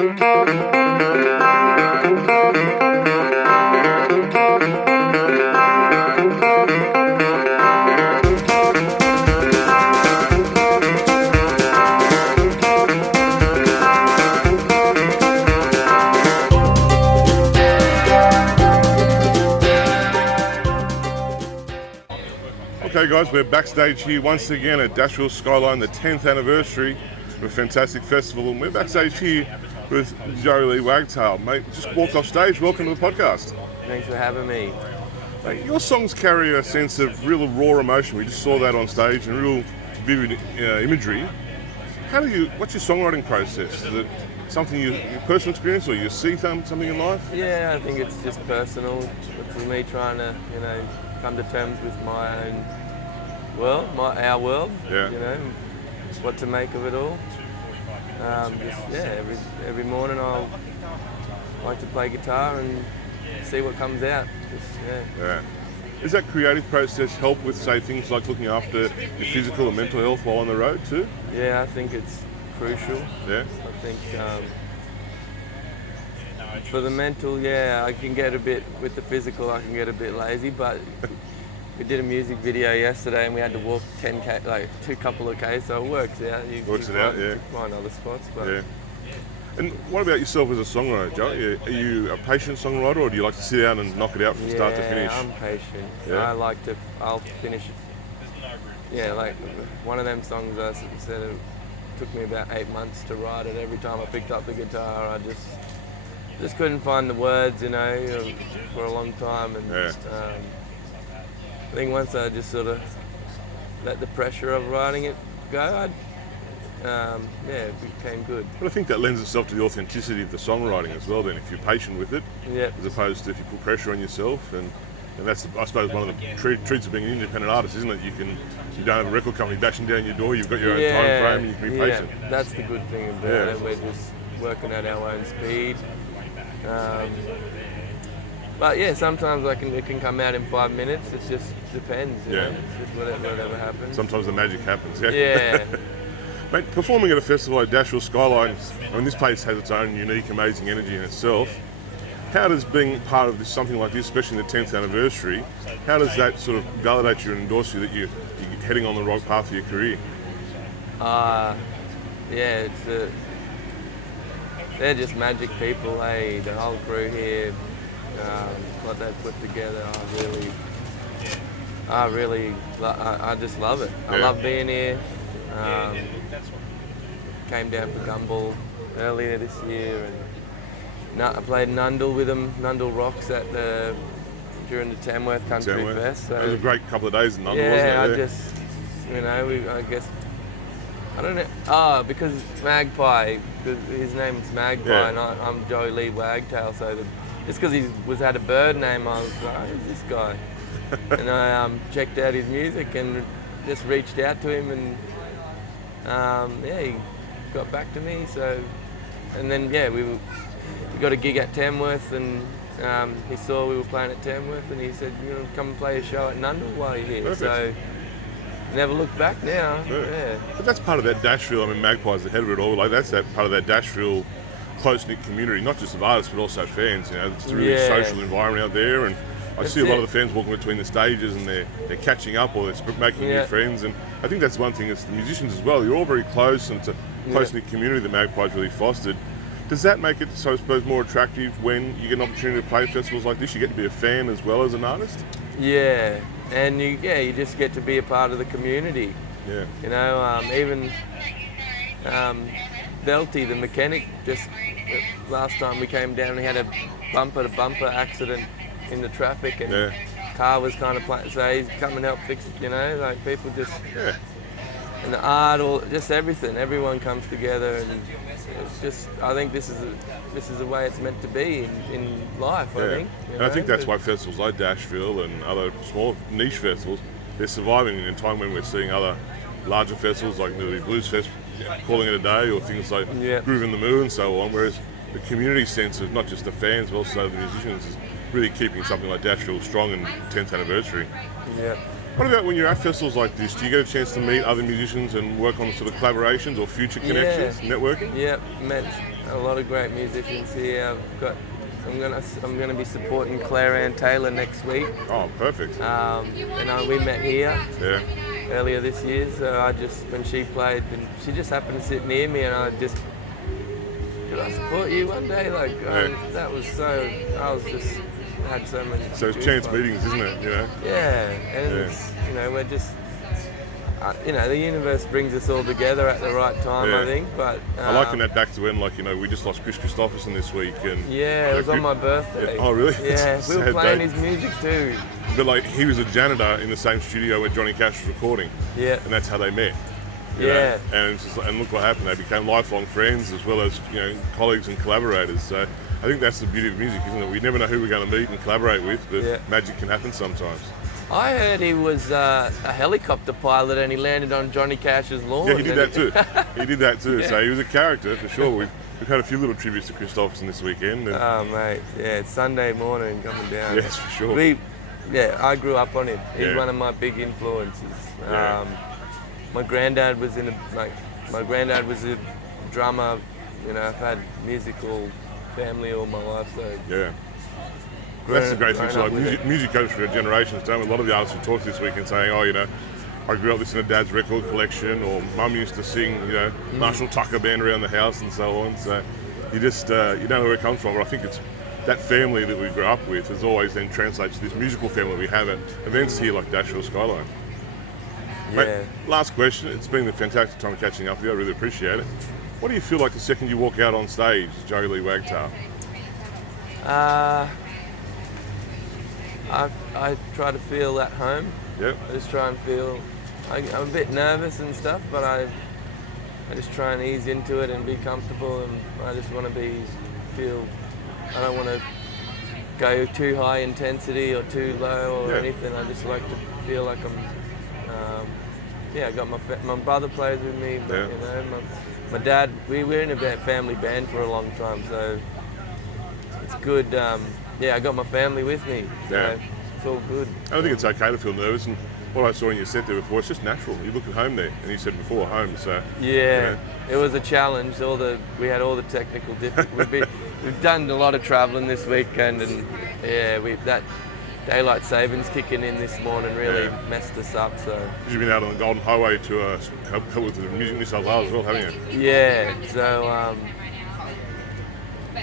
Okay guys, we're backstage here once again at Dashville Skyline, the 10th anniversary of a fantastic festival, and we're backstage here with Joey Leigh Wagtail. Mate, just walked off stage. Welcome to the podcast. Thanks for having me. Mate, your songs carry a sense of real raw emotion. We just saw that on stage and real vivid imagery. What's your songwriting process? Is it something your personal experience, or you see something in life? Yeah, I think it's just personal. For me, trying to, come to terms with my own world, our world. Yeah. What to make of it all. Every morning I'll like to play guitar and see what comes out. Yeah. Does that creative process help with, say, things like looking after your physical and mental health while on the road too? Yeah, I think it's crucial. Yeah. I think for the mental, I can get a bit, with the physical I can get a bit lazy, but we did a music video yesterday and we had to walk 10k, like couple of k's, so it works out. You find other spots. But yeah. And what about yourself as a songwriter, Joe? Are you a patient songwriter, or do you like to sit down and knock it out from start to finish? Yeah, I'm patient. Yeah. I'll finish it. Yeah, like one of them songs I said, it took me about 8 months to write it. Every time I picked up the guitar, I just couldn't find the words, for a long time. And I think once I just sort of let the pressure of writing it go, it became good. But I think that lends itself to the authenticity of the songwriting as well then, if you're patient with it, as opposed to if you put pressure on yourself. And that's, I suppose, one of the treats of being an independent artist, isn't it? You don't have a record company dashing down your door, you've got your own time frame and you can be patient. That's the good thing about it. We're just working at our own speed. But sometimes it can come out in 5 minutes. It just depends. It's just whatever happens. Sometimes the magic happens. Yeah. Mate, performing at a festival like Dashville Skyline, this place has its own unique, amazing energy in itself. How does being part of something like this, especially in the 10th anniversary, how does that sort of validate you and endorse you that you're heading on the right path of your career? They're just magic people. The whole crew here, what they've put together, I just love it. I love being here. Came down for Gumball earlier this year, and I played Nundle with them. Nundle Rocks during the Tamworth Country Fest. So it was a great couple of days in Nundle, wasn't it? I guess. I don't know. Because it's Magpie, because his name's Magpie, and I'm Joey Leigh Wagtail. So just because he had a bird name, I was like, who's this guy? And I checked out his music and just reached out to him, and he got back to me. So, and then we got a gig at Tamworth, and he saw we were playing at Tamworth, and he said, come and play a show at Nundle while you're here. Perfect. So. Never look back now. Yeah. But that's part of that Dashville. Magpie's the head of it all. Like, that's that part of that Dashville close-knit community, not just of artists but also fans. It's a really social environment out there, and I see a lot of the fans walking between the stages, and they're catching up, or they're making new friends. And I think that's one thing. It's the musicians as well. You're all very close, and it's a close-knit community that Magpie's really fostered. Does that make it, so I suppose, more attractive when you get an opportunity to play festivals like this? You get to be a fan as well as an artist. Yeah. And you just get to be a part of the community. Yeah. Even Velty, the mechanic, just last time we came down, he had a bumper-to-bumper accident in the traffic, and car was kind of playing, so he's come and help fix it. Like people just and the art, just everything. Everyone comes together, and it's just. I think this is the way it's meant to be in life. I think. And I think that's why festivals like Dashville and other small niche festivals, they're surviving in a time when we're seeing other larger festivals like the Blues Fest calling it a day, or things like Groove in the Moon and so on. Whereas the community sense of not just the fans but also the musicians is really keeping something like Dashville strong in 10th anniversary. Yeah. What about when you're at festivals like this? Do you get a chance to meet other musicians and work on sort of collaborations or future connections, networking? Yeah, met a lot of great musicians here. I'm gonna be supporting Claire Ann Taylor next week. Oh, perfect. We met here Yeah. earlier this year, so when she played, and she just happened to sit near me, and could I support you one day? That was so. I had so many. So it's chance meetings, isn't it? You know. Yeah, and it's, we're just. The universe brings us all together at the right time, I think. But I liken that back to when, we just lost Kris Kristofferson this week, and it was on my birthday. Yeah. Oh, really? Yeah, we were playing his music too. But he was a janitor in the same studio where Johnny Cash was recording. Yeah. And that's how they met. You know? And it's and look what happened. They became lifelong friends as well as colleagues and collaborators. So I think that's the beauty of music, isn't it? We never know who we're going to meet and collaborate with, but magic can happen sometimes. I heard he was a helicopter pilot and he landed on Johnny Cash's lawn. Yeah, he did that too. He did that too. Yeah. So he was a character for sure. We've had a few little tributes to Kristofferson this weekend. And oh mate, yeah, it's Sunday morning coming down. Yes, for sure. I grew up on him. He's one of my big influences. Yeah. My granddad was a drummer. I've had musical family all my life, so yeah. That's the great thing. So music goes through generations, don't we? A lot of the artists who talk this week and saying, I grew up listening to Dad's record collection, or Mum used to sing, Marshall Tucker band around the house and so on. So you just, you don't know where it comes from. But I think it's that family that we grew up with has always then translated to this musical family we have at events here like Dashville Skyline. Yeah. Mate, last question. It's been a fantastic time catching up with you. I really appreciate it. What do you feel like the second you walk out on stage, Joey Leigh Wagtail? I try to feel at home. Yep. I just try and feel. I'm a bit nervous and stuff, but I just try and ease into it and be comfortable. And I just want to feel. I don't want to go too high intensity or too low or anything. I just like to feel like I'm. I got my brother plays with me, but my dad. We were in a family band for a long time, so it's good. I got my family with me, so it's all good. I don't think it's okay to feel nervous, and what I saw in your set there before, it's just natural. You look at home there, and you said before home, so... Yeah, it was a challenge. We had all the technical difficulties. We've done a lot of travelling this weekend, and that daylight savings kicking in this morning really messed us up, so... You've been out on the Golden Highway to help with the music New South Wales as well, haven't you? Yeah, so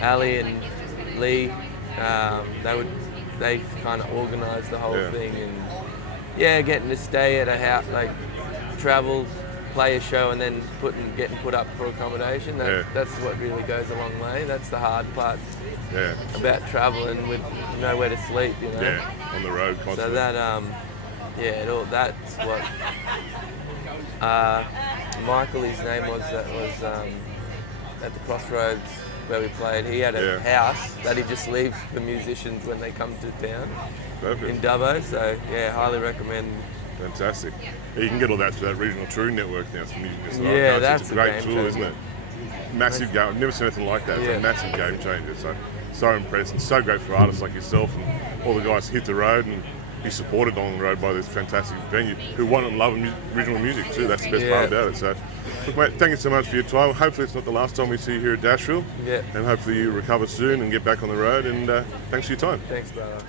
Ali and Lee, they kind of organised the whole thing, and getting to stay at a house, travel, play a show, and then getting put up for accommodation. That's what really goes a long way. That's the hard part about travelling with nowhere to sleep, Yeah, on the road constantly. So that's what Michael, his name was, that was at the Crossroads where we played. He had a house that he just leaves for musicians when they come to town. Perfect. In Dubbo, so highly recommend. Fantastic. You can get all that through that regional touring network now for music. That's a great tool, isn't it? Massive game. I've never seen anything like that. It's a massive game changer. So impressed, and so great for artists like yourself and all the guys to hit the road and be supported on the road by this fantastic venue who want and love original music too. That's the best part about it. So, look, mate, thank you so much for your time. Hopefully it's not the last time we see you here at Dashville. Yeah. And hopefully you recover soon and get back on the road. And thanks for your time. Thanks, brother.